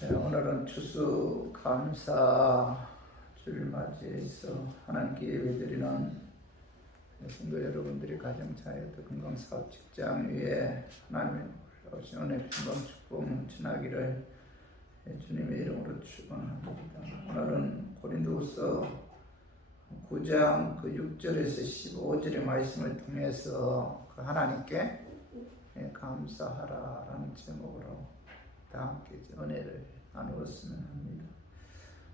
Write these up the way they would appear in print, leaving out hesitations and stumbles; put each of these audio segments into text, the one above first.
네, 오늘은 추수감사주를 맞이해서 하나님께 예배드리는 성도 여러분들이 가정, 자녀들, 건강, 사업, 직장 위에 하나님의 오신 은혜, 평강, 축복 넘쳐나기를 주님의 이름으로 축원합니다. 오늘은 고린도후서 9장 그 6절에서 15절의 말씀을 통해서 그 하나님께 감사하라라는 제목으로 다 함께 은혜를 나누었으면 합니다.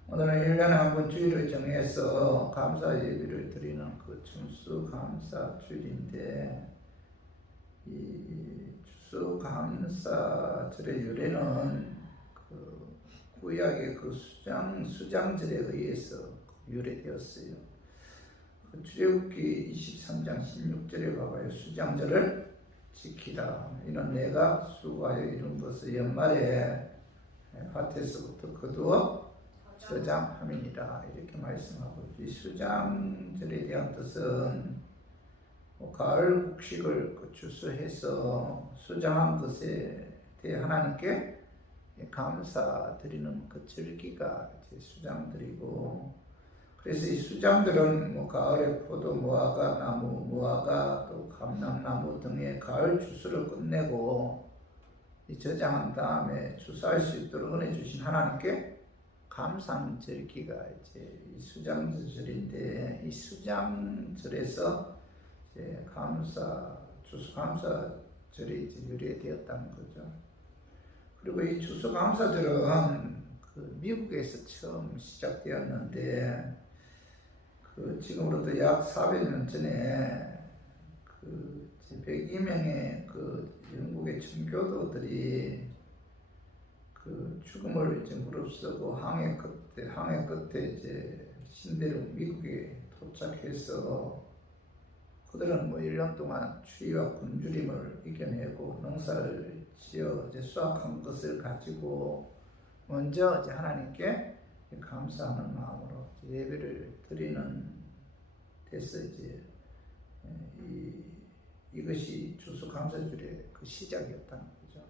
오늘은 1년에 한 번 주일을 정해서 감사 예배를 드리는 그 추수감사주일인데, 이 추수감사절의 유래는 그 구약의 그 수장절에 의해서 유래되었어요. 그 출애굽기 23장 16절에 봐봐요. 수장절을 지키라. 이는 내가 수고하여 이룬 것을 연말에 밭에서부터 거두어 저장함이니라. 이렇게 말씀하고, 이 수장절에 대한 뜻은 가을 곡식을 추수해서 수장한 것에 대해 하나님께 감사드리는 그 절기가 이제 수장들이고, 그래서 이 수장들은 가을에 포도, 무화과 나무, 무화과 또 감람나무 등의 가을 추수를 끝내고 이 저장한 다음에 추수할 수 있도록 은혜 주신 하나님께 감사하는 절기가 이제 이 수장절인데, 이 수장절에서 이제 추수감사절이 이제 유래되었다는 거죠. 그리고 이 추수감사절은 그 미국에서 처음 시작되었는데, 그 지금으로부터 약 400년 전에 그 102명의 그 영국의 청교도들이 그 죽음을 이제 무릅쓰고 항해 끝에 이제 신대륙 미국에 도착해서, 그들은 1년 동안 추위와 굶주림을 이겨내고 농사를 지어 이제 수확한 것을 가지고 먼저 이제 하나님께 감사하는 마음으로 예배를 드리는 데서 이제 이것이 추수감사절의 그 시작이었다는 거죠.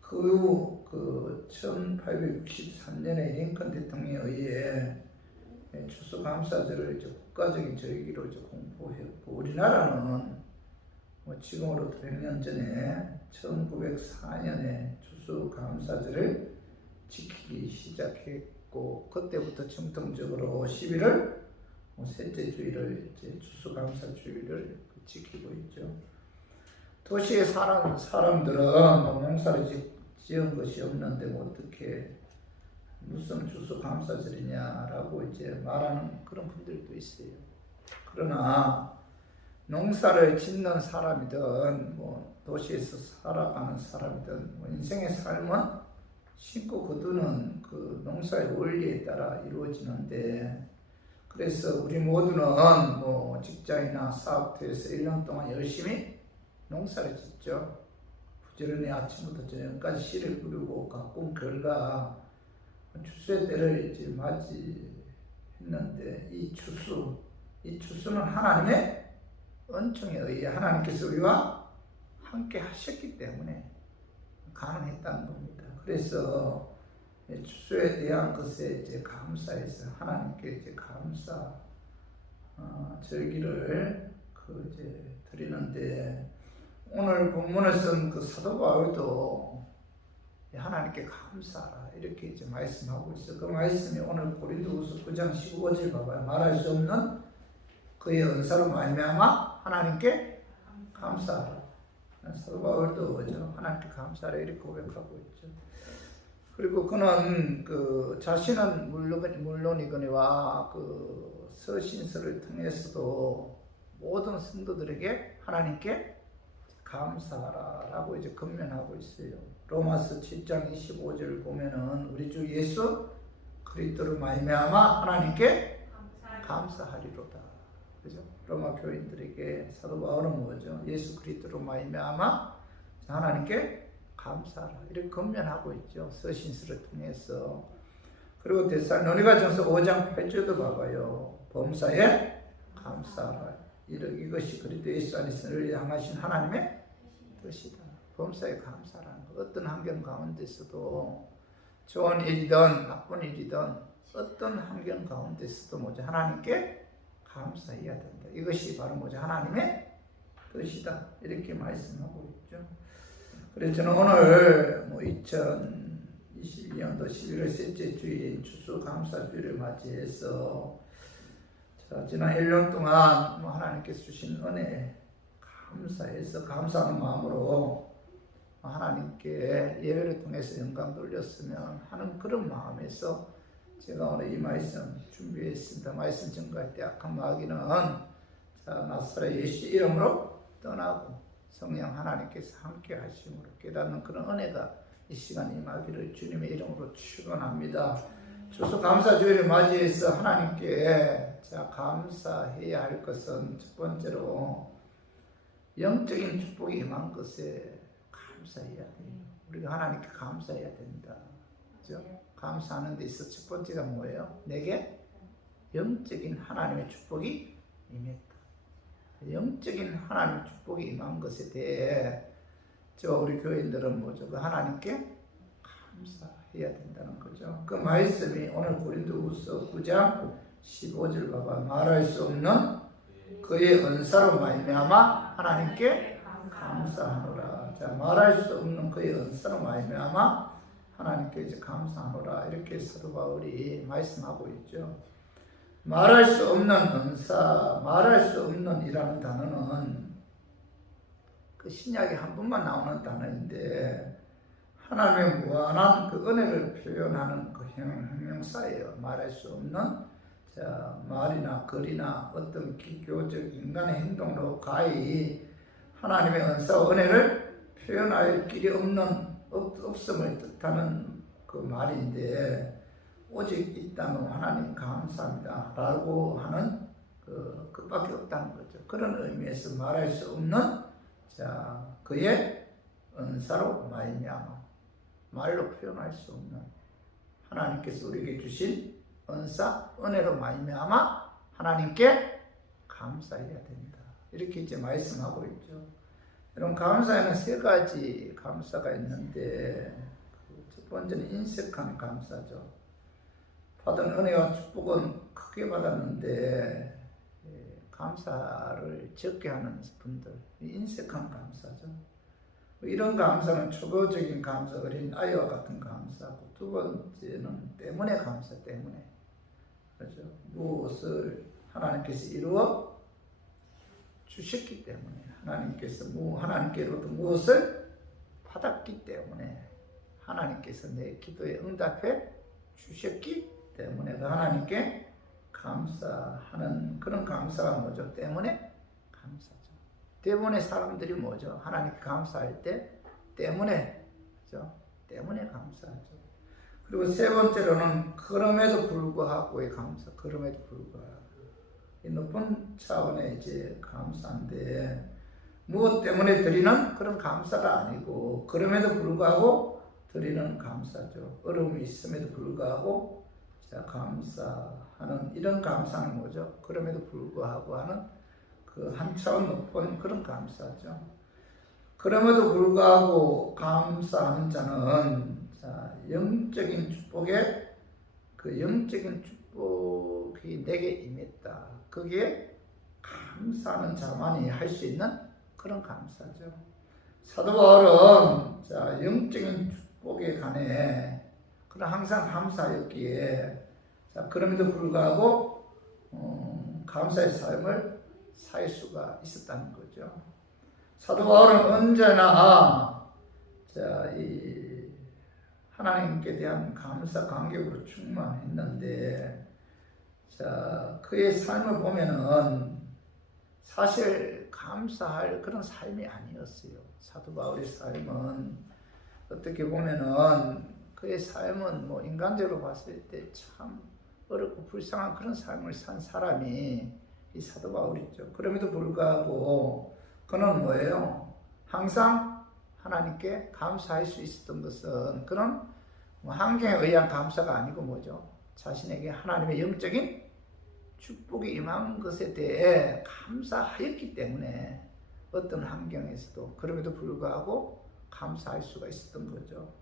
그 후 그 1863년에 링컨 대통령에 의해 추수감사절을 이제 국가적인 절기로 이제 공포했고, 우리나라는 지금으로부터 100년 전에 1904년에 추수감사절을 지키기 시작했고, 그때부터 정통적으로 11월 셋째 주일을 이제 추수감사주일을 지키고 있죠. 도시에 사는 사람들은 농사를 지은 것이 없는데 어떻게 무슨 추수감사절이냐라고 이제 말하는 그런 분들도 있어요. 그러나 농사를 짓는 사람이든 도시에서 살아가는 사람이든 인생의 삶은 심고 거두는 그 농사의 원리에 따라 이루어지는데, 그래서 우리 모두는 직장이나 사업터에서 1년 동안 열심히 농사를 짓죠. 부지런히 아침부터 저녁까지 씨를 뿌리고 가꾼 결과 추수의 때를 이제 맞이했는데, 이 추수는 하나님의 은총에 의해 하나님께서 우리와 함께 하셨기 때문에 가능했다는 겁니다. 그래서 추수에 대한 것에 이제 감사해서 하나님께 이제 감사 절기를 이제 드리는데, 오늘 본문을 쓴 그 사도 바울도 하나님께 감사하라 이렇게 이제 말씀하고 있어요. 그 말씀이 오늘 고린도후서 9장 15절 봐봐요. 말할 수 없는 그의 은사로 말미암아 하나님께 감사하라. 사도 바울도 하나님께 감사하라 이렇게 고백하고 있죠. 그리고 그는 그 자신은 물론이거니와 그 서신서를 통해서도 모든 성도들에게 하나님께 감사하라라고 이제 권면하고 있어요. 로마서 7장 25절을 보면은 우리 주 예수 그리스도로 말미암아 하나님께 감사하리로다. 그죠? 로마 교인들에게 사도 바울은 뭐죠? 예수 그리스도로 말미암아 하나님께 감사하라 이렇게 권면하고 있죠. 서신서를 통해서. 그리고 데살로니가전서 5장 8절도 봐봐요. 범사에 감사하라. 이것이 그리스도 예수 안에서 너희를 향하신 하나님의 뜻이다. 범사에 감사하라는 것. 어떤 환경 가운데서도 좋은 일이든 나쁜 일이든 어떤 환경 가운데서도 뭐죠? 하나님께 감사해야 된다. 이것이 바로 뭐죠? 하나님의 뜻이다. 이렇게 말씀하고 있죠. 그래서 저는 오늘 2022년도 11월 셋째 주일인 추수감사주일을 맞이해서 지난 1년 동안 하나님께서 주신 은혜 감사해서 감사하는 마음으로 하나님께 예배를 통해서 영광 돌렸으면 하는 그런 마음에서 제가 오늘 이 말씀 준비했습니다. 말씀 전가할 때 악한 마귀는 나사렛 예수 이름으로 떠나고 성령 하나님께서 함께 하심으로 깨닫는 그런 은혜가 이 시간 임하기를 주님의 이름으로 축원합니다. 추수감사주일을 맞이해서 하나님께 감사해야 할 것은 첫 번째로 영적인 축복이 임한 것에 감사해야 돼요. 우리가 하나님께 감사해야 된다. 그렇죠? 감사하는 데 있어 첫 번째가 뭐예요? 내게 영적인 하나님의 축복이 임했다. 영적인 하나님의 축복이 임한 것에 대해 우리 교인들은 뭐죠? 그 하나님께 감사해야 된다는 거죠. 그 말씀이 오늘 고린도후서 9장 15절 봐봐. 말할 수 없는 그의 은사로 말미암아 하나님께 감사하노라. 말할 수 없는 그의 은사로 말미암아 하나님께 이제 감사하노라. 이렇게 사도 바울이 말씀하고 있죠. 말할 수 없는 은사, 말할 수 없는 이라는 단어는 그 신약에 한 번만 나오는 단어인데 하나님의 무한한 그 은혜를 표현하는 그 형용사예요. 말할 수 없는 말이나 글이나 어떤 기교적 인간의 행동으로 가히 하나님의 은사와 은혜를 표현할 길이 없음을 뜻하는 그 말인데 오직 있다면 하나님 감사합니다 라고 하는 그밖에 없다는 거죠. 그런 의미에서 말할 수 없는 그의 은사로 말미암아 말로 표현할 수 없는 하나님께서 우리에게 주신 은사, 은혜로 말미암아 하나님께 감사해야 된다. 이렇게 이제 말씀하고 있죠. 여러분 감사에는 세 가지 감사가 있는데 첫 번째는 인색한 감사죠. 받은 은혜와 축복은 크게 받았는데 감사를 적게 하는 분들, 인색한 감사죠. 이런 감사는 초보적인 감사, 어린 아이와 같은 감사고, 두 번째는 때문에 감사, 때문에. 그렇죠? 무엇을 하나님께서 이루어 주셨기 때문에, 하나님께로부터 무엇을 받았기 때문에, 하나님께서 내 기도에 응답해 주셨기 때문에 하나님께 감사하는 그런 감사가 뭐죠? 때문에 감사죠. 때문에 사람들이 뭐죠? 하나님께 감사할 때 때문에, 그렇죠? 때문에 감사하죠. 그리고 세 번째로는 그럼에도 불구하고의 감사. 그럼에도 불구하고 이 높은 차원의 이제 감사인데 무엇 때문에 드리는 그런 감사가 아니고 그럼에도 불구하고 드리는 감사죠. 어려움이 있음에도 불구하고 감사하는 이런 감사는 뭐죠? 그럼에도 불구하고 하는 그 한 차원 높은 그런 감사죠. 그럼에도 불구하고 감사하는 자는 영적인 축복에 그 영적인 축복이 내게 임했다. 그게 감사하는 자만이 할 수 있는 그런 감사죠. 사도 바울은 영적인 축복에 관해 그런 항상 감사였기에 그럼에도 불구하고 감사의 삶을 살 수가 있었다는 거죠. 사도 바울은 언제나 이 하나님께 대한 감사 감격으로 충만했는데 그의 삶을 보면은 사실 감사할 그런 삶이 아니었어요. 사도 바울의 삶은 어떻게 보면은 그의 삶은 인간적으로 봤을 때 참 어렵고 불쌍한 그런 삶을 산 사람이 이 사도 바울이죠. 그럼에도 불구하고 그는 뭐예요? 항상 하나님께 감사할 수 있었던 것은 그런 환경에 의한 감사가 아니고 뭐죠? 자신에게 하나님의 영적인 축복이 임한 것에 대해 감사하였기 때문에 어떤 환경에서도 그럼에도 불구하고 감사할 수가 있었던 거죠.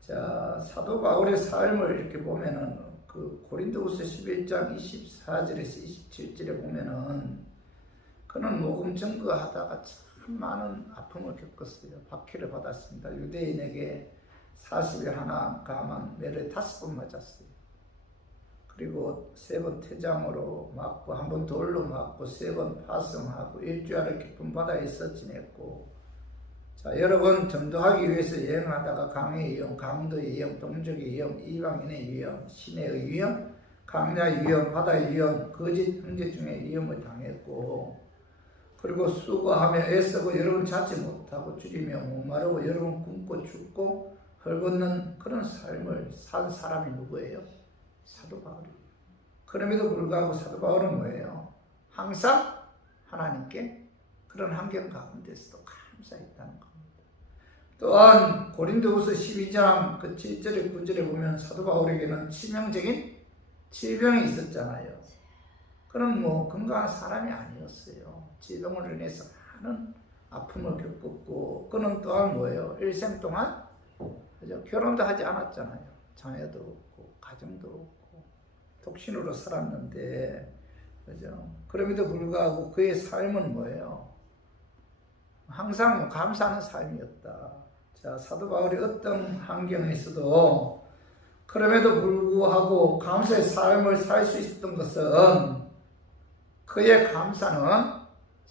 자, 사도 바울의 삶을 이렇게 보면은 그 고린도후서 11장 24절에서 27절에 보면은 그는 복음 증거하다가 참 많은 아픔을 겪었어요. 박해를 받았습니다. 유대인에게 40일 하나 감한 매를 5번 맞았어요. 그리고 3번 태장으로 맞고 1번 돌로 맞고 3번 파송하고 일주일을 깊은 바다에서 지냈고, 자, 여러 번 전도하기 위해서 여행하다가 강의 위험, 강도의 위험, 동족의 위험, 이방인의 위험, 시내의 위험, 강야의 위험, 바다의 위험, 거짓 형제 중에 위험을 당했고, 그리고 수고하며 애쓰고 여러 번 자지 못하고 줄이며 목마르고 여러 번 굶고 죽고 헐벗는 그런 삶을 산 사람이 누구예요? 사도 바울이에요. 그럼에도 불구하고 사도 바울은 뭐예요? 항상 하나님께 그런 환경 가운데서도 감사했다는 겁니다. 또한 고린도후서 12장 그 7절에 9절에 보면 사도 바울에게는 치명적인 질병이 있었잖아요. 그는 뭐 건강한 사람이 아니었어요. 질병으로 인해서 많은 아픔을 겪었고, 그는 또한 뭐예요? 일생 동안 그죠? 결혼도 하지 않았잖아요. 자녀도 없고 가정도 없고 독신으로 살았는데, 그죠? 그럼에도 불구하고 그의 삶은 뭐예요? 항상 감사하는 삶이었다. 자, 사도 바울이 어떤 환경에서도 그럼에도 불구하고 감사의 삶을 살 수 있었던 것은 그의 감사는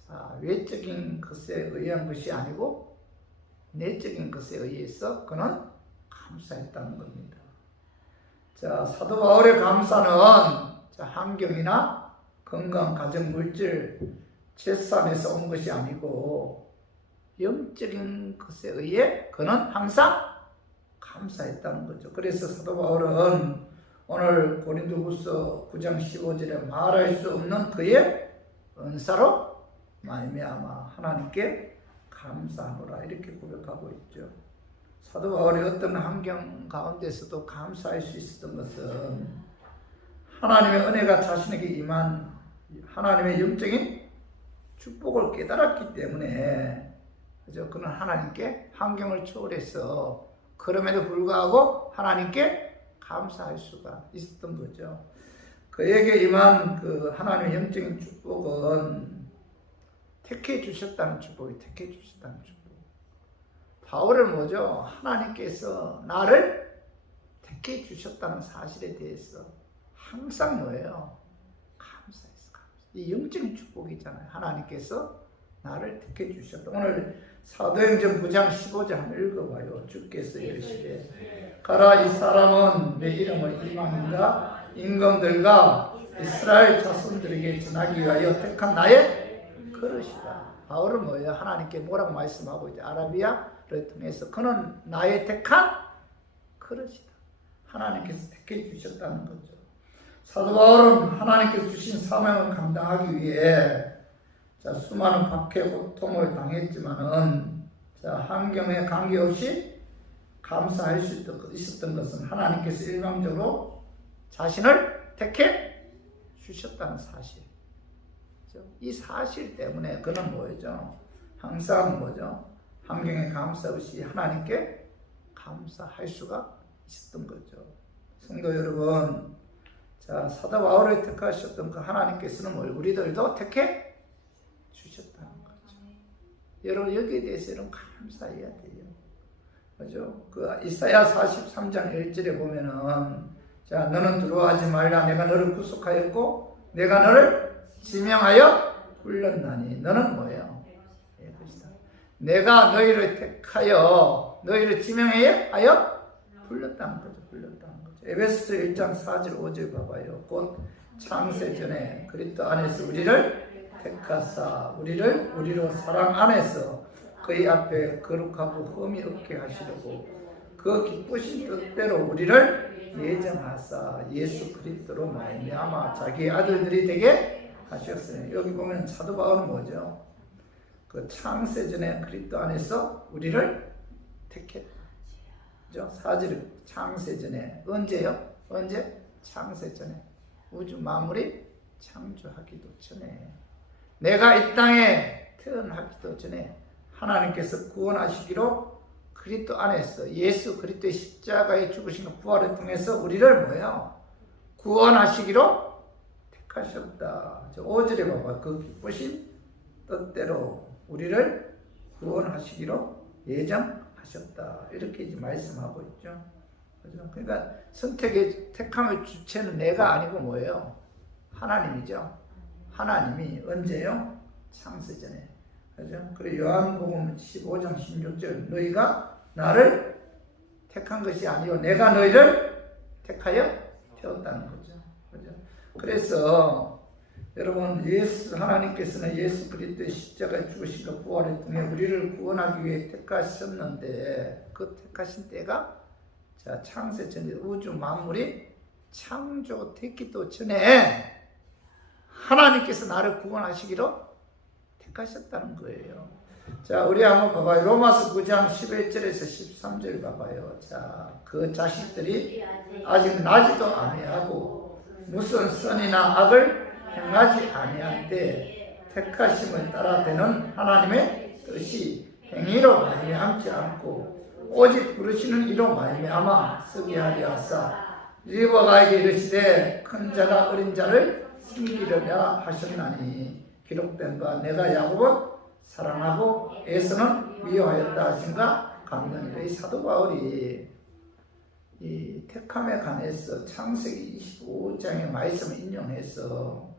자, 외적인 것에 의한 것이 아니고 내적인 것에 의해서 그는 감사했다는 겁니다. 자, 사도 바울의 감사는 자, 환경이나 건강, 가정, 물질, 재산에서 온 것이 아니고 영적인 것에 의해 그는 항상 감사했다는 거죠. 그래서 사도 바울은 오늘 고린도후서 9장 15절에 말할 수 없는 그의 은사로 말미암아 하나님께 감사하노라 이렇게 고백하고 있죠. 사도 바울이 어떤 환경 가운데서도 감사할 수 있었던 것은 하나님의 은혜가 자신에게 임한 하나님의 영적인 축복을 깨달았기 때문에, 그죠? 그는 하나님께 환경을 초월해서 그럼에도 불구하고 하나님께 감사할 수가 있었던 거죠. 그에게 임한 그 하나님의 영적인 축복은 택해 주셨다는 축복이 택해 주셨다는 축복. 바울은 뭐죠? 하나님께서 나를 택해 주셨다는 사실에 대해서 항상 뭐예요? 감사했어. 이 영적인 축복이잖아요. 하나님께서 나를 택해 주셨다. 오늘 사도행전 9장 15절 한번 읽어봐요. 주께서 이르시되 가라, 이 사람은 내 이름을 이방인과 임금들과 이스라엘 자손들에게 전하기 위하여 택한 나의 그릇이다. 바울은 뭐예요? 하나님께 뭐라고 말씀하고 있죠? 아라비아를 통해서 그는 나의 택한 그릇이다. 하나님께서 택해 주셨다는 거죠. 사도 바울은 하나님께서 주신 사명을 감당하기 위해 자, 수많은 박해, 고통을 당했지만은 자, 환경에 관계없이 감사할 수 있었던 것은 하나님께서 일방적으로 자신을 택해 주셨다는 사실. 이 사실 때문에 그는 뭐죠? 항상 뭐죠? 환경에 감사 없이 하나님께 감사할 수가 있었던 거죠. 성도 여러분, 자, 사도 바울을 택하셨던 그 하나님께서는 뭘 우리들도 택해 주셨다는 거죠. 여러분, 여기에 대해서 여러분 감사해야 돼요. 그죠? 그 이사야 43장 1절에 보면은 자, 너는 두려워하지 말라. 내가 너를 구속하였고 내가 너를 지명하여 불렀나니. 너는 뭐예요? 내 것이다. 내가 너희를 택하여 너희를 지명하여 불렀다는 거죠. 불렀다는 거죠. 에베소서 1장 4절 5절 봐봐요. 곧 창세전에 그리스도 안에서 우리를 택하사 우리를 우리로 사랑 안에서 그의 앞에 거룩하고 흠이 없게 하시려고 그 기쁘신 뜻대로 우리를 예정하사 예수 그리스도로 말미암아 자기의 아들들이 되게 하셨으니. 여기 보면 사도 바울은 뭐죠? 그 창세전에 그리스도 안에서 우리를 택했다. 그죠? 사절 창세전에 언제요? 언제? 창세전에 우주 만물이 창조하기도 전에, 내가 이 땅에 태어나기도 전에 하나님께서 구원하시기로 그리스도 안에서 예수 그리스도의 십자가의 죽으심과 부활을 통해서 우리를 뭐예요? 구원하시기로 택하셨다. 5절에 봐봐. 그 기쁘신 뜻대로 우리를 구원하시기로 예정하셨다. 이렇게 이제 말씀하고 있죠. 그죠? 그러니까 선택의 택함의 주체는 내가 아니고 뭐예요? 하나님이죠. 하나님이 언제요? 창세전에. 그죠? 그리고 요한복음 15장 16절 너희가 나를 택한 것이 아니요 내가 너희를 택하여 태웠다는 거죠. 그죠? 그래서 여러분 하나님께서는 예수 그리스도의 십자가의 죽으심과 부활을 통해 우리를 구원하기 위해 택하셨는데 그 택하신 때가 자 창세 전에 우주 만물이 창조되기도 전에 하나님께서 나를 구원하시기로 택하셨다는 거예요. 자, 우리 한번 봐봐요. 로마서 9장 11절에서 13절 봐봐요. 자, 그 자식들이 아직 나지도 아니하고 무슨 선이나 악을 행하지 아니한 때 택하심을 따라 되는 하나님의 뜻이 행위로 말미암지 않고 오직 부르시는 이로 말미암아 쓰게 하려 하사 리버가에게 이르시되 큰 자가 어린 자를 섬기려냐 하셨나니 기록된 바 내가 야곱은 사랑하고 에서는 미워하였다 하신가 같느니라. 이 사도 바울이 이 택함에 관해서 창세기 25장의 말씀을 인용해서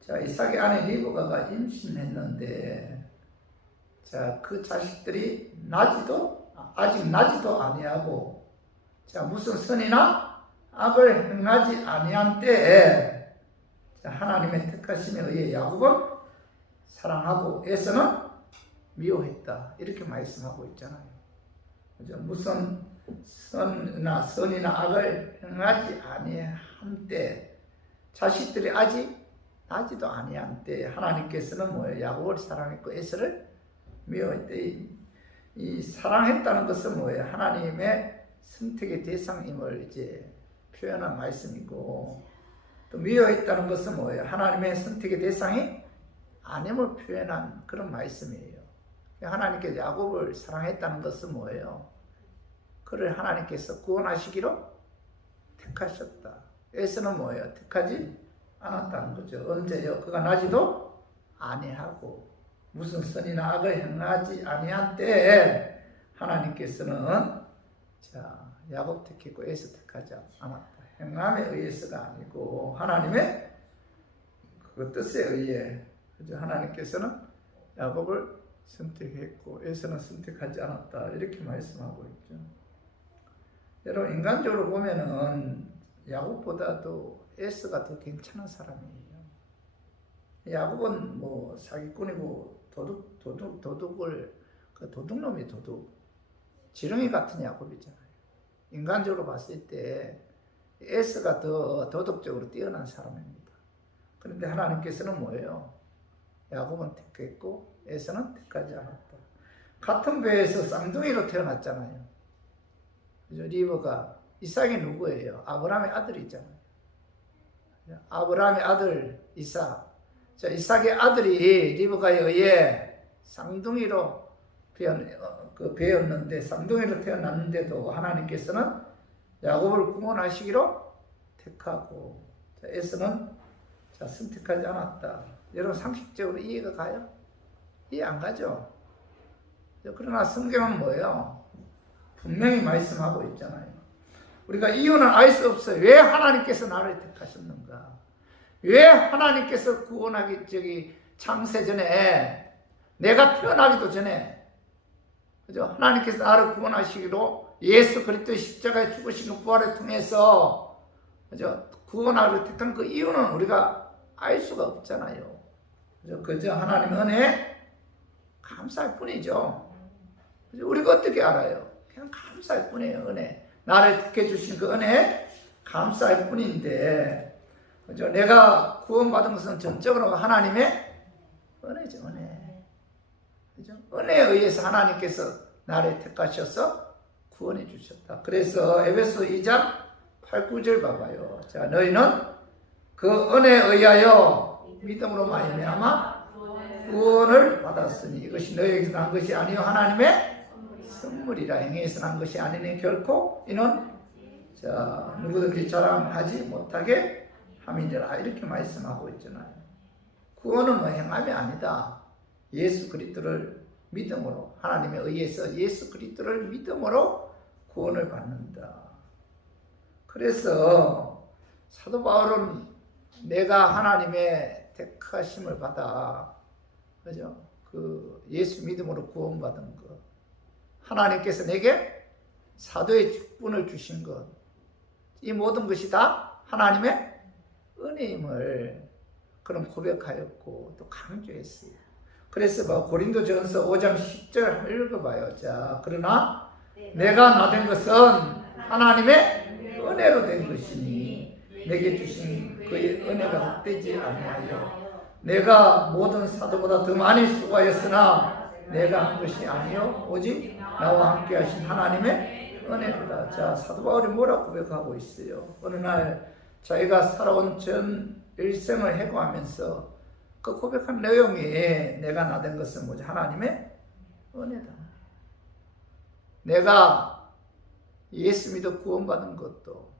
자 이삭의 아내 리브가가 임신했는데 자 그 자식들이 아직 나지도 아니하고 자 무슨 선이나 악을 행하지 아니한 때에 하나님의 택하심에 의해 야곱은 사랑하고 에서는 미워했다. 이렇게 말씀하고 있잖아요. 그죠? 무슨 선이나 악을 행하지 아니한 때 자식들이 아직 나지도 아니한 때 하나님께서는 뭐예요? 야곱을 사랑했고 에서를 미워했대. 이 사랑했다는 것은 뭐예요? 하나님의 선택의 대상임을 이제 표현한 말씀이고 또 미워했다는 것은 뭐예요? 하나님의 선택의 대상이 아님을 표현한 그런 말씀이에요. 하나님께서 야곱을 사랑했다는 것은 뭐예요? 그를 하나님께서 구원하시기로 택하셨다. 에서는 뭐예요? 택하지 않았다는 거죠. 언제요? 그가 나지도 아니하고 무슨 선이나 악을 행하지 아니한 때에 하나님께서는 자 야곱 택했고 에서 택하지 않았다. 행함에 의해서가 아니고 하나님의 그 뜻에 의해 그죠? 하나님께서는 야곱을 선택했고 에서는 선택하지 않았다. 이렇게 말씀하고 있죠. 여러분 인간적으로 보면은 야곱보다도 에서가 더 괜찮은 사람이에요. 야곱은 뭐 사기꾼이고 도둑놈이 도둑 지렁이 같은 야곱이잖아요. 인간적으로 봤을 때 에서가 더 도덕적으로 뛰어난 사람입니다. 그런데 하나님께서는 뭐예요? 야곱은 택했고 에서는 택하지 않았다. 같은 배에서 쌍둥이로 태어났잖아요. 리브가 이삭이 누구예요? 아브라함의 아들이잖아요. 아브라함의 아들 이삭. 자, 이삭의 아들이 리브가에 의해 쌍둥이로 배었는데 쌍둥이로 태어났는데도 하나님께서는 야곱을 구원하시기로 택하고 에서는 선택하지 않았다. 여러분 상식적으로 이해가 가요? 이해 안 가죠? 그러나 성경은 뭐예요? 분명히 말씀하고 있잖아요. 우리가 이유는 알 수 없어요. 왜 하나님께서 나를 택하셨는가? 왜 하나님께서 구원하기 창세전에 내가 태어나기도 전에 그죠? 하나님께서 나를 구원하시기로 예수 그리스도의 십자가에 죽으시는 부활을 통해서 그죠? 구원하기로 택한 그 이유는 우리가 알 수가 없잖아요. 그저 하나님의 은혜에 감사할 뿐이죠. 우리가 어떻게 알아요? 그냥 감사할 뿐이에요. 은혜. 나를 택해 주신 그 은혜에 감사할 뿐인데 그죠? 내가 구원받은 것은 전적으로 하나님의 은혜죠. 은혜. 그죠? 은혜에 의해서 하나님께서 나를 택하셔서 구원해 주셨다. 그래서 에베소 2장 8, 9절 봐봐요. 자, 너희는 그 은혜에 의하여 믿음으로 말미암아 구원을 받았으니 이것이 너희에게서 난 것이 아니요 하나님의 선물이라 행위에서 난 것이 아니니 결코 이는 누구든지 자랑하지 못하게 함이니라. 이렇게 말씀하고 있잖아요. 구원은 뭐 행함이 아니다. 예수 그리스도를 믿음으로, 하나님에 의해서 예수 그리스도를 믿음으로 구원을 받는다. 그래서 사도 바울은 내가 하나님의 택하심을 받아, 그죠? 그 예수 믿음으로 구원받은 것, 하나님께서 내게 사도의 직분을 주신 것, 이 모든 것이 다 하나님의 은혜임을 그런 고백하였고 또 강조했어요. 그래서 고린도전서 5장 10절 한번 읽어봐요. 자, 그러나 내가 나된 것은 하나님의 은혜로 된 것이니 내게 주신 그의 은혜가 헛되지 아니하여 내가 모든 사도보다 더 많이 수고하였으나 내가 한 것이 아니요 오직 나와 함께 하신 하나님의 은혜로다. 자, 사도 바울이 뭐라고 고백하고 있어요? 어느 날 자기가 살아온 전 일생을 해고하면서 그 고백한 내용이 내가 나된 것은 뭐지? 하나님의 은혜다. 내가 예수 믿어 구원받은 것도,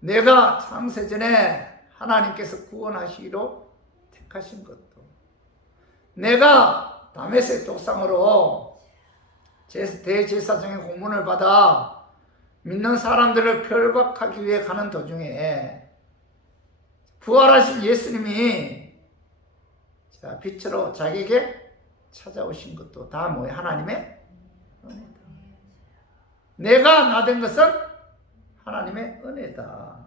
내가 창세전에 하나님께서 구원하시기로 택하신 것도, 내가 다메섹 족상으로 대제사장의 공문을 받아 믿는 사람들을 결박하기 위해 가는 도중에 부활하신 예수님이 빛으로 자기에게 찾아오신 것도 다 뭐예요? 하나님의 은혜다. 내가 나된 것은 하나님의 은혜다.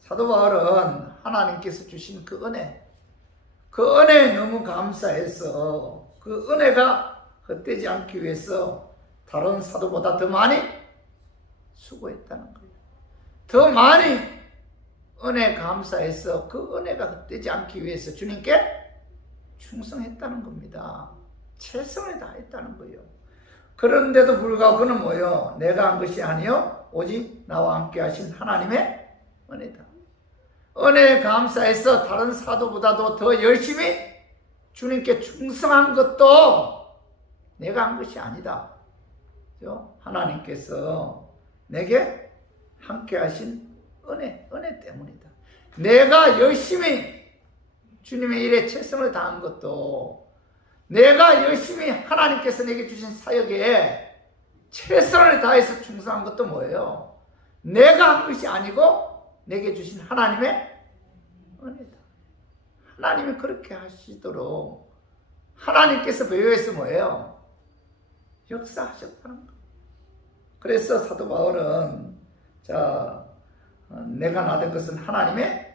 사도 바울은 하나님께서 주신 그 은혜에 너무 감사해서 그 은혜가 헛되지 않기 위해서 다른 사도보다 더 많이 수고했다는 거예요. 더 많이 은혜 감사해서 그 은혜가 헛되지 않기 위해서 주님께 충성했다는 겁니다. 최선을 다했다는 거예요. 그런데도 불구하고 그는 뭐예요? 내가 한 것이 아니요 오직 나와 함께 하신 하나님의 은혜다. 은혜에 감사해서 다른 사도보다도 더 열심히 주님께 충성한 것도 내가 한 것이 아니다. 하나님께서 내게 함께 하신 은혜 때문이다. 내가 열심히 주님의 일에 최선을 다한 것도, 내가 열심히 하나님께서 내게 주신 사역에 최선을 다해서 충성한 것도 뭐예요? 내가 한 것이 아니고 내게 주신 하나님의 은혜다. 하나님이 그렇게 하시도록 하나님께서 배후에서 뭐예요? 역사하셨다는 거예요. 그래서 사도 바울은 내가 나된 것은 하나님의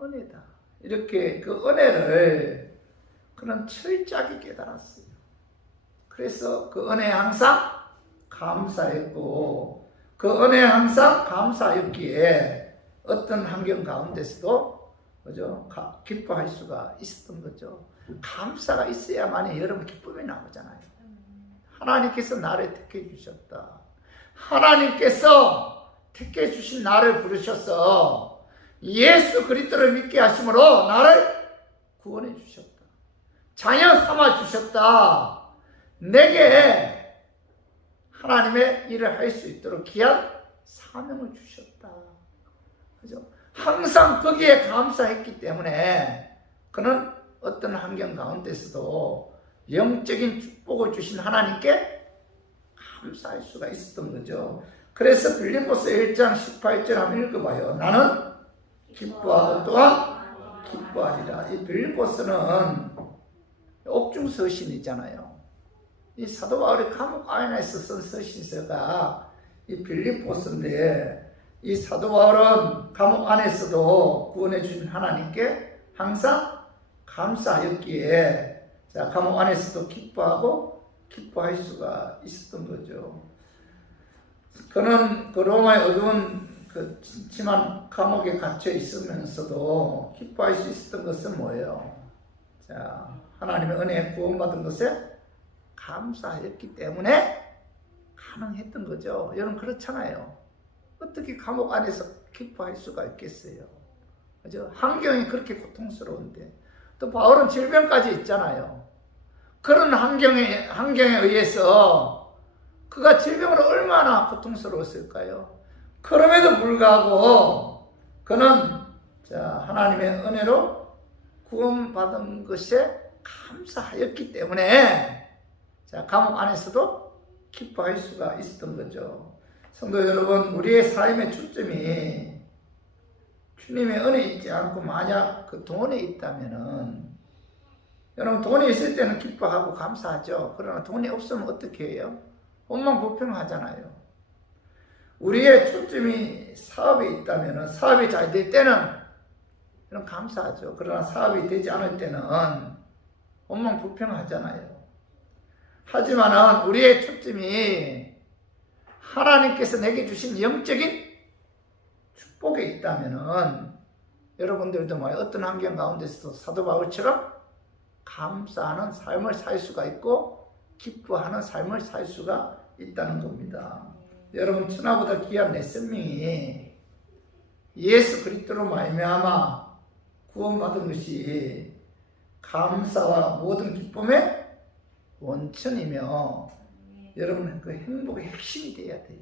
은혜다. 이렇게 그 은혜를 그는 철저하게 깨달았어요. 그래서 그 은혜에 항상 감사했고, 그 은혜에 항상 감사했기에 어떤 환경 가운데서도 그죠? 기뻐할 수가 있었던 거죠. 감사가 있어야만이 여러분 기쁨이 나오잖아요. 하나님께서 나를 택해 주셨다. 하나님께서 택해 주신 나를 부르셔서 예수 그리스도를 믿게 하심으로 나를 구원해 주셨다. 자녀 삼아 주셨다. 내게 하나님의 일을 할 수 있도록 귀한 사명을 주셨다. 그죠? 항상 거기에 감사했기 때문에 그는 어떤 환경 가운데서도 영적인 축복을 주신 하나님께 감사할 수가 있었던 거죠. 그래서 빌립보서 1장 18절 한번 읽어봐요. 나는 기뻐하고 또한 기뻐하리라. 이 빌립보서는 옥중서신이잖아요. 이 사도 바울이 감옥 안에서 쓴 서신서가 이 빌립보서인데, 이 사도 바울은 감옥 안에서도 구원해 주신 하나님께 항상 감사하였기에 감옥 안에서도 기뻐하고 기뻐할 수가 있었던 거죠. 그는 그 로마의 어두운 그 침침한 감옥에 갇혀 있으면서도 기뻐할 수 있었던 것은 뭐예요? 하나님의 은혜에 구원받은 것에 감사했기 때문에 가능했던 거죠. 여러분 그렇잖아요. 어떻게 감옥 안에서 기뻐할 수가 있겠어요? 그죠? 환경이 그렇게 고통스러운데, 또 바울은 질병까지 있잖아요. 그런 환경에 의해서 그가 질병으로 얼마나 고통스러웠을까요? 그럼에도 불구하고 그는 하나님의 은혜로 구원받은 것에 감사하였기 때문에 감옥 안에서도 기뻐할 수가 있었던 거죠. 성도 여러분, 우리의 삶의 초점이 주님의 은혜에 있지 않고 만약 그 돈에 있다면은, 여러분 돈이 있을 때는 기뻐하고 감사하죠. 그러나 돈이 없으면 어떻게 해요? 원망불평하잖아요. 우리의 초점이 사업에 있다면은, 사업이 잘 될 때는 그럼 감사하죠. 그러나 사업이 되지 않을 때는 원망불평하잖아요. 하지만 우리의 초점이 하나님께서 내게 주신 영적인 축복에 있다면은, 여러분들도 어떤 환경 가운데서도 사도 바울처럼 감사하는 삶을 살 수가 있고 기뻐하는 삶을 살 수가 있다는 겁니다. 여러분, 천하보다 귀한 내 생명이 예수 그리스도로 말미암아 구원받은 것이 감사와 모든 기쁨의 원천이며, 여러분은 그 행복의 핵심이 되어야 돼요.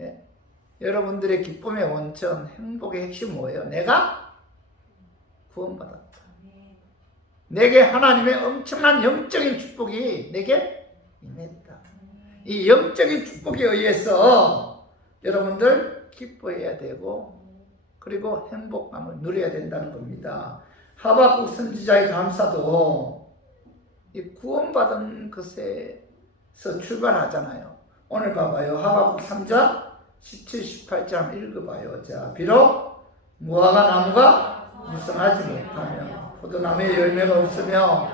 예? 여러분들의 기쁨의 원천, 행복의 핵심 뭐예요? 내가 구원받았다. 내게 하나님의 엄청난 영적인 축복이 내게 임했다. 이 영적인 축복에 의해서 여러분들 기뻐해야 되고, 그리고 행복감을 누려야 된다는 겁니다. 하박국 선지자의 감사도 이 구원받은 것에서 출발하잖아요. 오늘 봐봐요. 하박국 3장 17, 18장 읽어봐요. 자, 비록 무화과 나무가 무성하지 못하며, 포도나무에 열매가 없으며,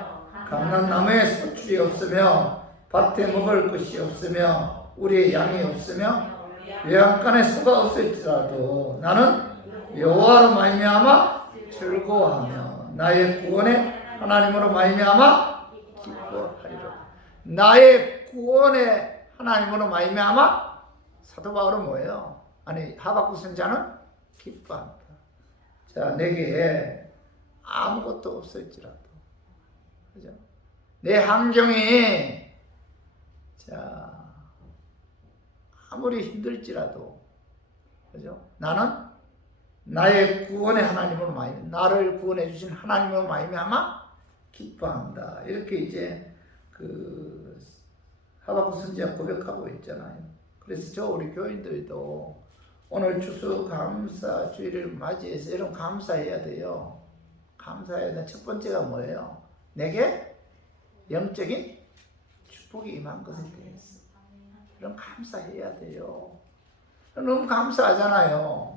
감람나무에 소출이 없으며, 밭에 먹을 것이 없으며, 우리의 양이 없으며, 외양간에 소가 없을지라도 나는 여호와로 말미암아 즐거워하며 나의 구원의 하나님으로 말미암아 기뻐하리라. 나의 구원의 하나님으로 말미암아, 사도 바울은 뭐예요? 하박국 선지자는 기뻐한다. 자, 내게 아무것도 없을지라도, 그죠? 내 환경이 아무리 힘들지라도, 그죠? 나는 나의 구원의 하나님으로 나를 구원해 주신 하나님으로 말미암아 기뻐한다. 이렇게 이제 그 하박국 선지자가 고백하고 있잖아요. 그래서 우리 교인들도 오늘 추수감사주의를 맞이해서 여러분 감사해야 돼요. 감사해야 돼. 첫 번째가 뭐예요? 내게 영적인 축복이 임한 것에 대해서 여러분 감사해야 돼요. 너무 감사하잖아요.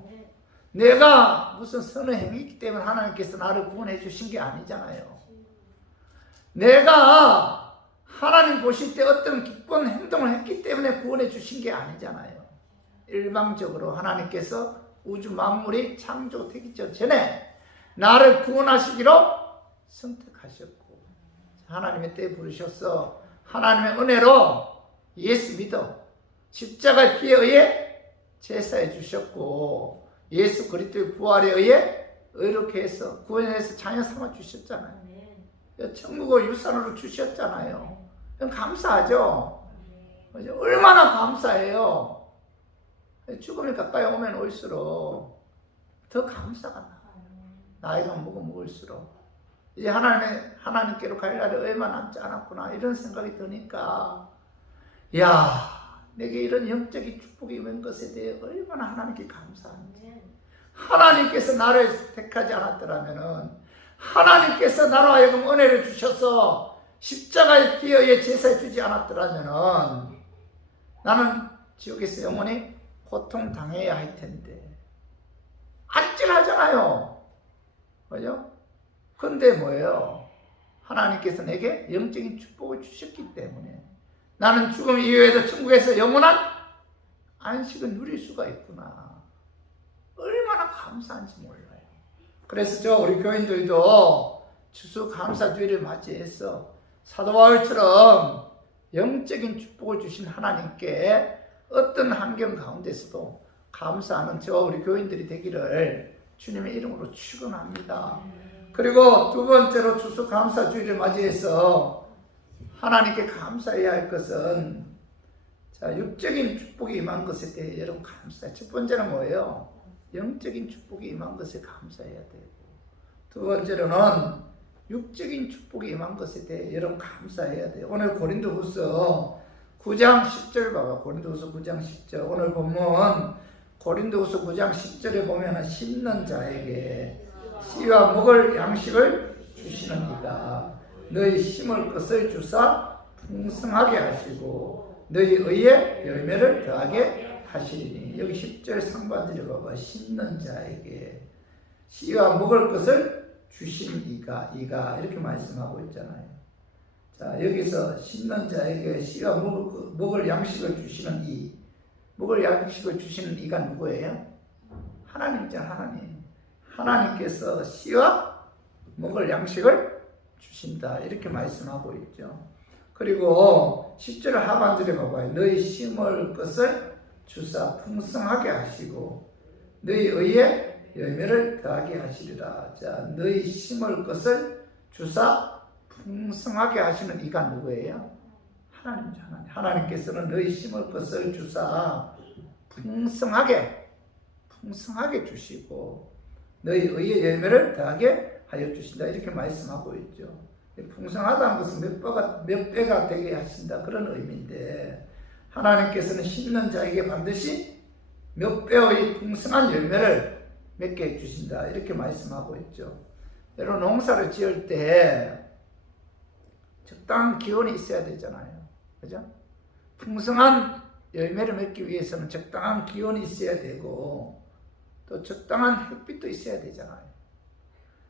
내가 무슨 선의 행위이기 때문에 하나님께서 나를 구원해 주신 게 아니잖아요. 내가 하나님 보실 때 어떤 기쁜 행동을 했기 때문에 구원해 주신 게 아니잖아요. 일방적으로 하나님께서 우주 만물이 창조되기 전에 나를 구원하시기로 선택하셨고, 하나님의 때에 부르셔서 하나님의 은혜로 예수 믿어 십자가의 피에 의해 제사해 주셨고, 예수 그리스도의 부활에 의해 의롭게 해서 구원해서 자녀 삼아 주셨잖아요. 천국을 유산으로 주셨잖아요. 감사하죠? 얼마나 감사해요. 죽음이 가까이 오면 올수록 더 감사가 나. 나이가 먹을수록 이제 하나님께로 갈 날이 얼마 남지 않았구나, 이런 생각이 드니까, 내게 이런 영적인 축복이 임한 것에 대해 얼마나 하나님께 감사한지. 하나님께서 나를 택하지 않았더라면은, 하나님께서 나로 하여금 은혜를 주셔서 십자가의 피에 의해 제사해 주지 않았더라면은 나는 지옥에서 영원히 고통당해야 할 텐데. 아찔하잖아요. 그죠? 근데 뭐예요? 하나님께서 내게 영적인 축복을 주셨기 때문에 나는 죽음 이후에도 천국에서 영원한 안식을 누릴 수가 있구나. 얼마나 감사한지 몰라요. 그래서 우리 교인들도 추수감사주의를 맞이해서 사도 바울처럼 영적인 축복을 주신 하나님께 어떤 환경 가운데서도 감사하는 저와 우리 교인들이 되기를 주님의 이름으로 축원합니다. 그리고 두 번째로 추수감사주의를 맞이해서 하나님께 감사해야 할 것은 자, 육적인 축복이 임한 것에 대해 여러분 감사해. 첫 번째는 뭐예요? 영적인 축복이 임한 것에 감사해야 되고, 두 번째로는 육적인 축복이 임한 것에 대해 여러분 감사해야 돼요. 오늘 고린도후서 9장 10절 봐봐. 고린도후서 9장 10절. 오늘 본문 고린도후서 9장 10절에 보면 심는 자에게 씨와 먹을 양식을 주시는 이가 너희 심을 것을 주사 풍성하게 하시고 너희 의에 열매를 더하게 하시리니. 여기 10절 상반절에 봐봐. 심는 자에게 씨와 먹을 것을 주신 이가 이렇게 말씀하고 있잖아요. 자, 여기서 심는 자에게 씨와 먹을 양식을 주시는 이, 먹을 양식을 주시는 이가 누구예요? 하나님이죠. 하나님. 하나님께서 씨와 먹을 양식을 주신다, 이렇게 말씀하고 있죠. 그리고 10절 하반절에 봐봐요. 너희 심을 것을 주사 풍성하게 하시고 너희 의에 열매를 더하게 하시리라. 자, 너희 심을 것을 주사 풍성하게 하시는 이가 누구예요? 하나님이죠. 하나님께서는 너희 심을 것을 주사 풍성하게 주시고 너희 의의 열매를 더하게 하여 주신다, 이렇게 말씀하고 있죠. 풍성하다는 것은 몇 배가 되게 하신다, 그런 의미인데, 하나님께서는 심는 자에게 반드시 몇 배의 풍성한 열매를 맺게 해주신다, 이렇게 말씀하고 있죠. 여러분, 농사를 지을 때 적당한 기온이 있어야 되잖아요. 그죠? 풍성한 열매를 맺기 위해서는 적당한 기온이 있어야 되고 또 적당한 햇빛도 있어야 되잖아요.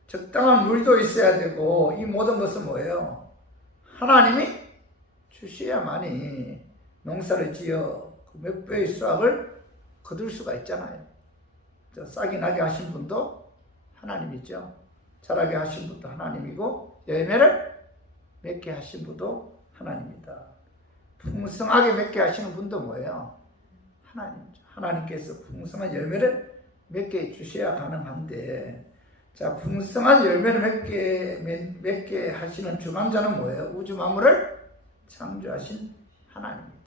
적당한 물도 있어야 되고, 이 모든 것은 뭐예요? 하나님이 주셔야만이 농사를 지어 몇 배의 수확을 거둘 수가 있잖아요. 싹이 나게 하신 분도 하나님이죠. 자라게 하신 분도 하나님이고 열매를 맺게 하신 분도 하나님이다. 풍성하게 맺게 하시는 분도 뭐예요? 하나님이죠. 하나님께서 풍성한 열매를 맺게 주셔야 가능한데, 자, 풍성한 열매를 맺게 하시는 주관자는 뭐예요? 우주 만물을 창조하신 하나님입니다.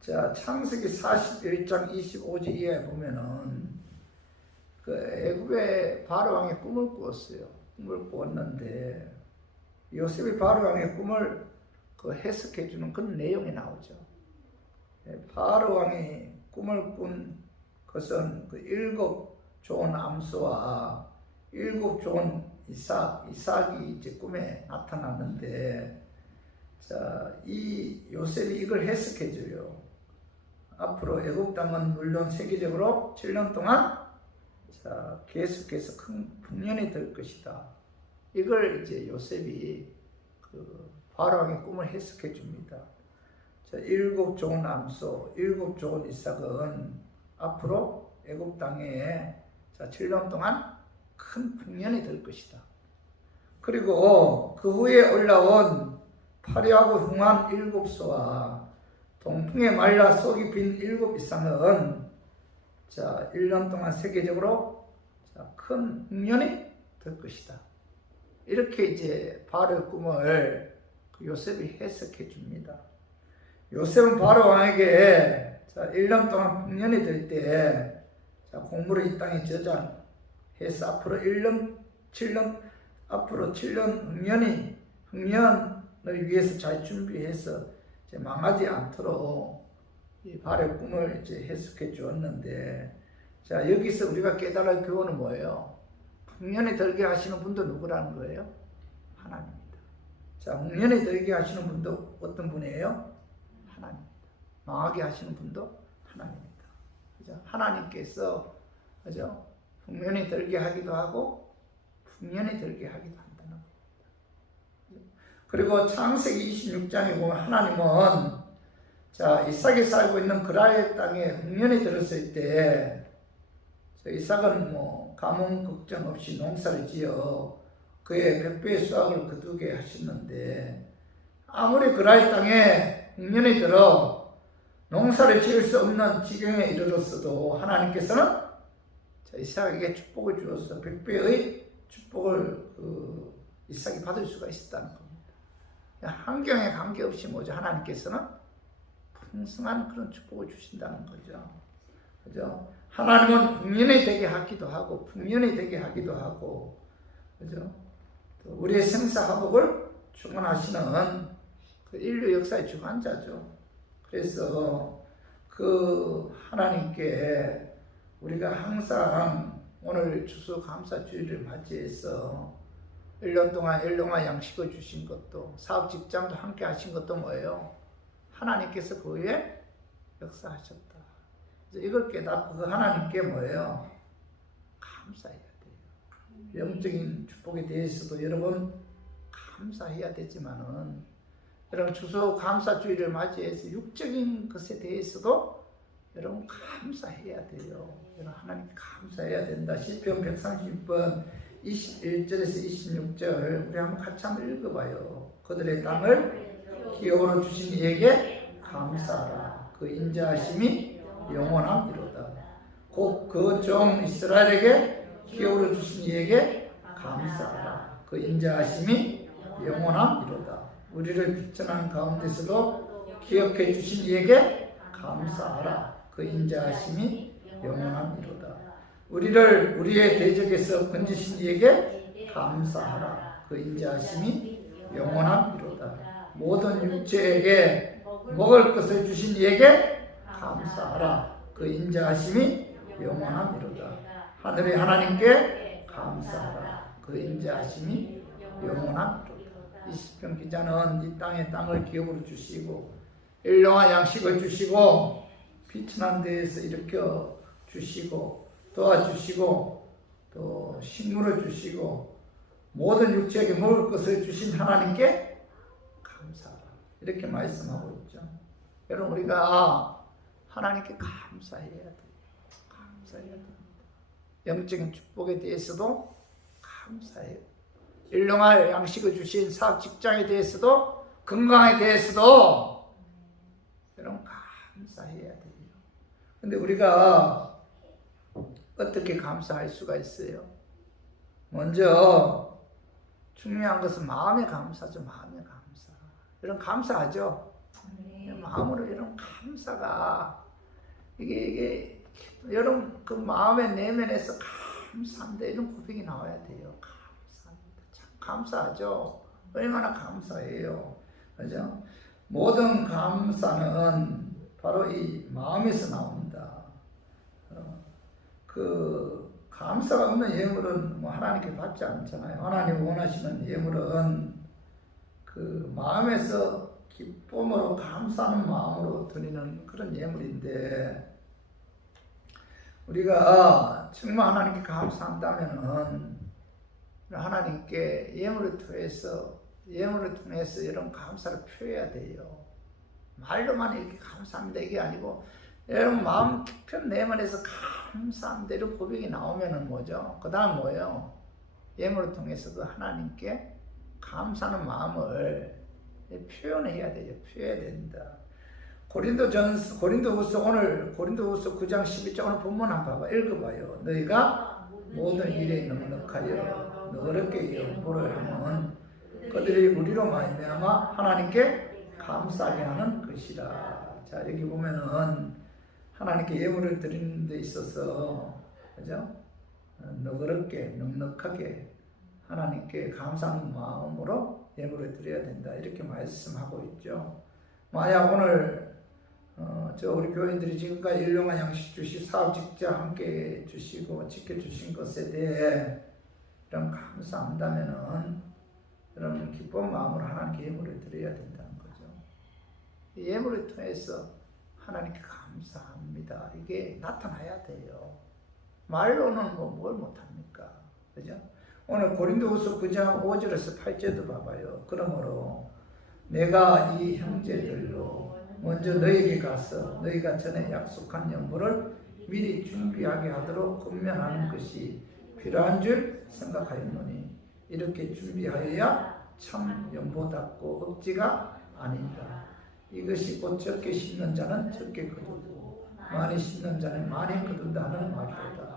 자, 창세기 41장 25절 이하에 보면은 그 애굽의 바로 왕의 꿈을 꾸었어요. 꿈을 꾸었는데 요셉이 바로 왕의 꿈을 해석해 주는 그런 내용이 나오죠. 바로 왕이 꿈을 꾼 것은 그 7 좋은 암소와 7 좋은 이삭이 이제 꿈에 나타났는데, 자, 이 요셉이 이걸 해석해 줘요. 앞으로 애굽 땅은 물론 세계적으로 7년 동안 자, 계속해서 큰 풍년이 될 것이다. 이걸 이제 요셉이 그 바로 왕의 꿈을 해석해 줍니다. 자, 7 좋은 암소, 7 좋은 이삭은 앞으로 애굽 땅에 자, 7년 동안 큰 풍년이 될 것이다. 그리고 그 후에 올라온 파리하고 흉한 7소와 동풍에 말라 속이 빈 7 이삭은 자, 1년 동안 세계적으로 자, 큰 풍년이 될 것이다. 이렇게 이제 바로의 꿈을 요셉이 해석해 줍니다. 요셉은 바로 왕에게 자, 1년 동안 풍년이 될 때 자, 곡물을 이 땅에 저장해서 앞으로 7년 흥년을 위해서 잘 준비해서 이제 망하지 않도록 이 바로의 꿈을 이제 해석해 주었는데, 자, 여기서 우리가 깨달을 교훈은 뭐예요? 풍년이 들게 하시는 분도 누구라는 거예요? 하나님입니다. 자, 풍년이 들게 하시는 분도 어떤 분이에요? 하나님입니다. 망하게 하시는 분도 하나님입니다. 그죠? 하나님께서, 그죠? 풍년이 들게 하기도 하고 풍년이 들게 하기도 한다는 겁니다. 그리고 창세기 26장에 보면 하나님은 자, 이삭이 살고 있는 그랄 땅에 흉년이 들었을 때 이삭은 뭐 가뭄 걱정 없이 농사를 지어 그의 100배의 수확을 거두게 하셨는데, 아무리 그랄 땅에 흉년이 들어 농사를 지을 수 없는 지경에 이르렀어도 하나님께서는 이삭에게 축복을 주어서 100배의 축복을 이삭이 받을 수가 있었다는 겁니다. 환경에 관계없이 뭐죠? 하나님께서는 풍성한 그런 축복을 주신다는 거죠. 그죠? 하나님은 풍년이 되게 하기도 하고 풍년이 되게 하기도 하고, 그죠? 또 우리의 생사화복을 주관하시는 그 인류 역사의 주관자죠. 그래서 그 하나님께 우리가 항상 오늘 추수감사주일을 맞이해서 1년 동안 일용할 양식을 주신 것도, 사업 직장도 함께 하신 것도 뭐예요? 하나님께서 그 위에 역사하셨다. 이걸 깨닫고 그 하나님께 뭐예요? 감사해야 돼요. 영적인 축복에 대해서도 여러분 감사해야 되지만은, 여러분 추수감사주일을 맞이해서 육적인 것에 대해서도 여러분 감사해야 돼요. 여러분 하나님께 감사해야 된다. 시편 130번 21절에서 26절 우리 한번 같이 한번 읽어봐요. 그들의 땅을 기업으로 주신 이에게 감사하라. 그 인자하심이 영원함이로다. 곧 그 종 이스라엘에게 기업으로 주신 이에게 감사하라. 그 인자하심이 영원함이로다. 우리를 비천한 가운데서도 기억해 주신 이에게 감사하라. 그 인자하심이 영원함이로다. 우리를 우리의 대적에서 건지신 이에게 감사하라. 그 인자하심이 영원함이로다. 모든 육체에게 먹을 것을 주신 이에게 감사하라. 그 인자하심이 영원함이로다. 하늘의 하나님께 감사하라. 그 인자하심이 영원함이로다. 이 시편 기자는 이 땅에 땅을 기업으로 주시고 일용할 양식을 주시고 비천한 데에서 일으켜 주시고 도와주시고 또 식물을 주시고 모든 육체에게 먹을 것을 주신 하나님께 감사하라. 이렇게 말씀하고 있죠. 여러분 우리가 하나님께 감사해야 돼요. 감사해야 됩니다. 영적인 축복에 대해서도 감사해요. 일용할 양식을 주신 사업 직장에 대해서도 건강에 대해서도 여러분 감사해야 돼요. 근데 우리가 어떻게 감사할 수가 있어요? 먼저 중요한 것은 마음의 감사죠. 마음의 감사. 여러분 감사하죠? 마음으로 이런 감사가 이게 여러분 그 마음의 내면에서 감사합니다 이런 고백이 나와야 돼요. 감사합니다. 참 감사하죠. 얼마나 감사해요. 그죠? 모든 감사는 바로 이 마음에서 나옵니다. 그 감사가 없는 예물은 뭐 하나님께 받지 않잖아요. 하나님 원하시는 예물은 그 마음에서 기쁨으로 감사하는 마음으로 드리는 그런 예물인데, 우리가 정말 하나님께 감사한다면은 하나님께 예물을 통해서 이런 감사를 표해야 돼요. 말로만 이렇게 감사합니다 이게 아니고 여러분 마음 깊은 내면에서 감사합니다 이런 고백이 나오면은 뭐죠? 그 다음 뭐예요? 예물을 통해서 그 하나님께 감사하는 마음을 표현해야 돼요. 표해야 된다. 고린도후서 오늘 고린도후서 9장 11절 오늘 본문 한번 봐봐. 읽어봐요. 너희가 모든 일에 넉넉하여 너그럽게 연보를 하면 그들이 우리로 말미암아 하나님께 감사하게 하는 것이라. 자 여기 보면은 하나님께 예물을 드리는 데 있어서 그죠? 너그럽게 넉넉하게 하나님께 감사하는 마음으로 예물을 드려야 된다 이렇게 말씀하고 있죠. 만약 오늘 우리 교인들이 지금까지 일용할 양식 주시 사업 직장 함께 주시고 지켜주신 것에 대해 이런 감사한다면은 여러분 기쁜 마음으로 하나님께 예물을 드려야 된다는 거죠. 예물을 통해서 하나님께 감사합니다 이게 나타나야 돼요. 말로는 뭘 못합니까? 그죠? 오늘 고린도후서 9장 5절에서 8절도 봐봐요. 그러므로 내가 이 형제들로 먼저 너에게 가서 너희가 전에 약속한 연보를 미리 준비하게 하도록 권면하는 것이 필요한 줄 생각하였노니 이렇게 준비하여야 참 연보답고 억지가 아니다. 이것이 곧 적게 심는 자는 적게 거두고 많이 심는 자는 많이 거둔다는 말이다.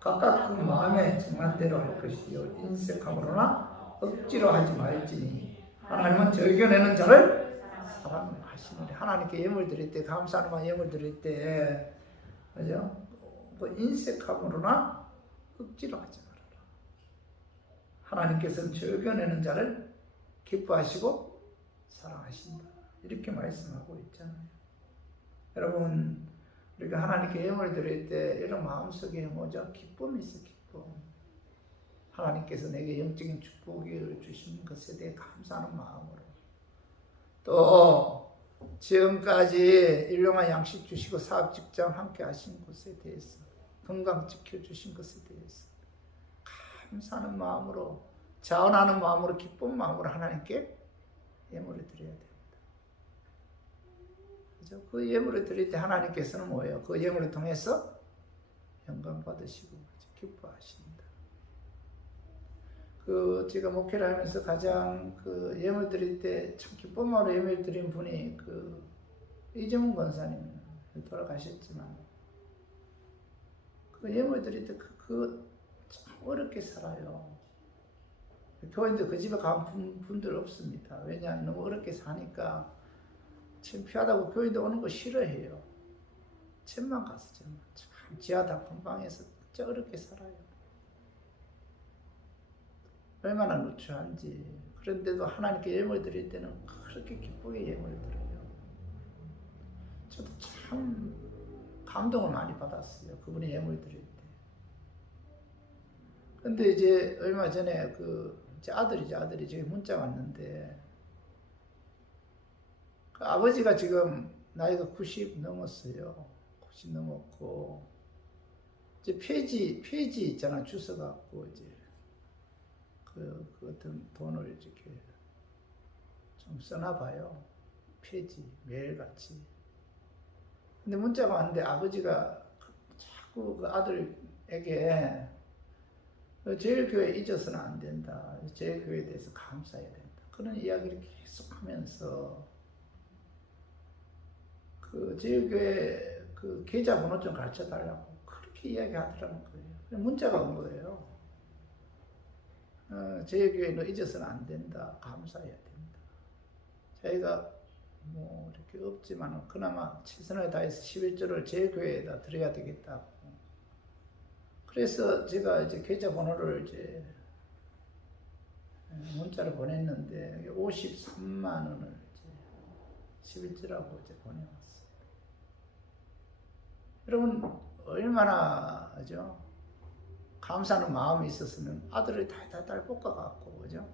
각각 그 마음에 정한 대로 할 것이요 인색함으로나 억지로 하지 말지니 하나님은 절겨내는 자를 사랑하시는 하나님께 예물 드릴 때 감사하는 마음 예물 드릴 때 그죠? 그 인색함으로나 억지로 하지 말아라. 하나님께서는 즐겨내는 자를 기뻐하시고 사랑하신다. 이렇게 말씀하고 있잖아요. 여러분 우리가 하나님께 예물 드릴 때 이런 마음속에 뭐죠? 기쁨이 있어. 기쁨. 하나님께서 내게 영적인 축복을 주신 것에 대해 감사하는 마음으로 또 지금까지 일용할 양식 주시고 사업 직장 함께 하신 것에 대해서 건강 지켜주신 것에 대해서 감사하는 마음으로 자원하는 마음으로 기쁜 마음으로 하나님께 예물을 드려야 됩니다. 그죠? 그 예물을 드릴 때 하나님께서는 뭐예요? 그 예물을 통해서 영광 받으시고 기뻐하십니다. 그 제가 목회를 하면서 가장 그 예물 드릴 때 참 기쁜 마음으로 예물 드린 분이 그 이재문 권사님 돌아가셨지만 그 예물 드릴 때 참 어렵게 살아요. 교인들 그 집에 간 분들 없습니다. 왜냐하면 너무 어렵게 사니까 창피하다고 교인들 오는 거 싫어해요. 쳔만 가서 참 지하 단칸방에서 진짜 어렵게 살아요. 얼마나 누추한지. 그런데도 하나님께 예물 드릴 때는 그렇게 기쁘게 예물 드려요. 저도 참 감동을 많이 받았어요. 그분이 예물 드릴 때. 근데 이제 얼마 전에 제 아들이 지금 문자 왔는데 그 아버지가 지금 나이가 90 넘었어요. 90 넘었고 이제 폐지 있잖아. 주워 갖고 이제 그 어떤 돈을 이렇게 좀 써나 봐요. 폐지 매일같이. 근데 문자가 왔는데 아버지가 자꾸 그 아들에게 제일교회 잊어서는 안 된다. 제일교회에 대해서 감사해야 된다. 그런 이야기를 계속하면서 그 제일교회 그 계좌번호 좀 가르쳐 달라고 그렇게 이야기하더라는 거예요. 문자가 온 거예요. 제일교회는 잊어서는 안 된다. 감사해야 된다. 저희가 뭐 이렇게 없지만 그나마 최선을 다해서 11조를 제일교회에다 드려야 되겠다고. 그래서 제가 이제 계좌번호를 이제 문자를 보냈는데 53만 원을 이제 11조라고 이제 보내왔어요. 여러분 얼마나 그죠? 감사하는 마음이 있었으면 아들을 달달달 볶아갖고 그죠?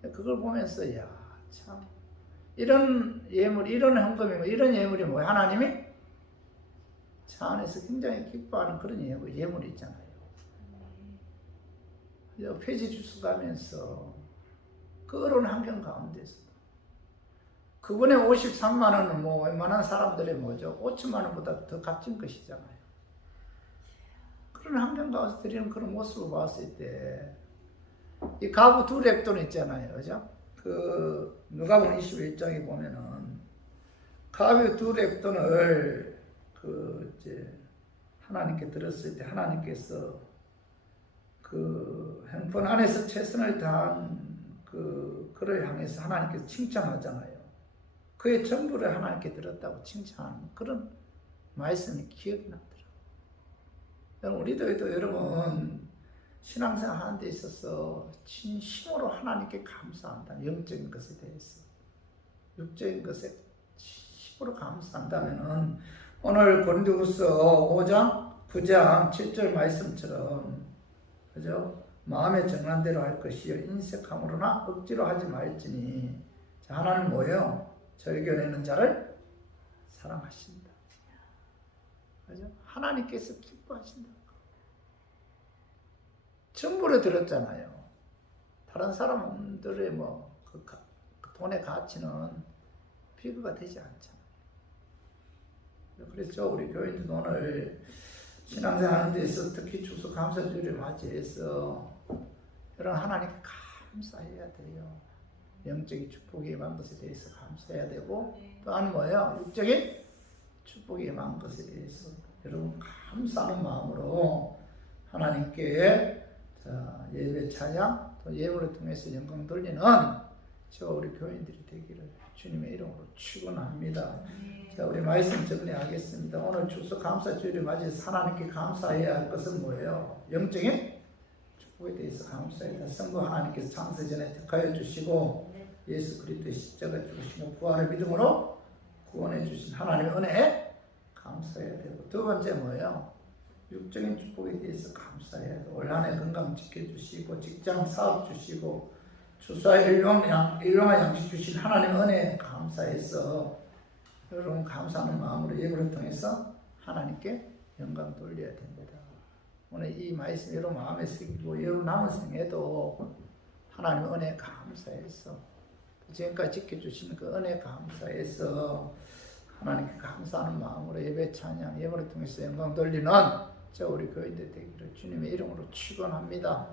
그걸 보면서 야 참 이런 예물, 이런 헌금이 이런 예물이 뭐야? 하나님이 차 안에서 굉장히 기뻐하는 그런 예물이 있잖아요. 폐지 주스 가면서 그 어려운 환경 가운데서 그분의 53만 원은 뭐 웬만한 사람들의 뭐죠? 5천만 원보다 더 값진 것이잖아요. 그런 환경 가운데서 드리는 그런 모습을 봤을 때 이 가부 두 렙돈 있잖아요. 그죠? 그 누가복음 21장에 보면은 가부 두 렙돈을 그 이제 하나님께 드렸을 때 하나님께서 그 형편 안에서 최선을 다한 그를 향해서 하나님께서 칭찬하잖아요. 그의 전부를 하나님께 드렸다고 칭찬하는 그런 말씀이 기억이 나더라고요. 우리도 여러분 신앙생활 하는 데 있어서 진심으로 하나님께 감사한다. 영적인 것에 대해서 육적인 것에 진심으로 감사한다면은 오늘 고린도후서 5장 9장 7절 말씀처럼 그죠? 마음에 정한 대로 할 것이요 인색함으로나 억지로 하지 말지니 하나님 뭐예요? 절겨내는 자를 사랑하신다. 그죠? 하나님께서 기뻐하신다. 전부를 들었잖아요. 다른 사람들의 그 돈의 가치는 비교가 되지 않잖아요. 그래서 우리 교인들 오늘 신앙생활 하는 데 있어서 특히 추수 감사주일을 맞이해서 여러분 하나님께 감사해야 돼요. 영적인 축복이 임한 것에 대해서 감사해야 되고 또 하는 뭐예요? 육적인 축복이 임한 것에 대해서 여러분 감사하는 마음으로 하나님께 예배 찬양 또 예물을 통해서 영광 돌리는 저 우리 교인들이 되기를 주님의 이름으로 축원합니다. 자, 우리 말씀 정리하겠습니다. 오늘 추수 감사주일을 맞이해서 하나님께 감사해야 할 것은 뭐예요? 영적인 축복에 대해서 감사해야 성부 하나님께서 창세 전에 택하여 주시고 예수 그리스도의 십자가 죽으시고 부활의 믿음으로 구원해 주신 하나님의 은혜에 감사해야 되고, 두 번째 뭐예요? 육적인 축복에 대해서 감사해야 돼. 올 한해 건강 지켜주시고 직장 사업 주시고 추수와 일용할 양식 주신 하나님의 은혜에 감사해서 여러분 감사하는 마음으로 예배를 통해서 하나님께 영광 돌려야 됩니다. 오늘 이 말씀 여러분 마음에 새기고 여러분 남은 생에도 하나님의 은혜에 감사해서 지금까지 지켜주시는 그 은혜에 감사해서 하나님께 감사하는 마음으로 예배 찬양 예배를 통해서 영광 돌리는 저 우리 교인들 되기를 주님의 이름으로 축원합니다.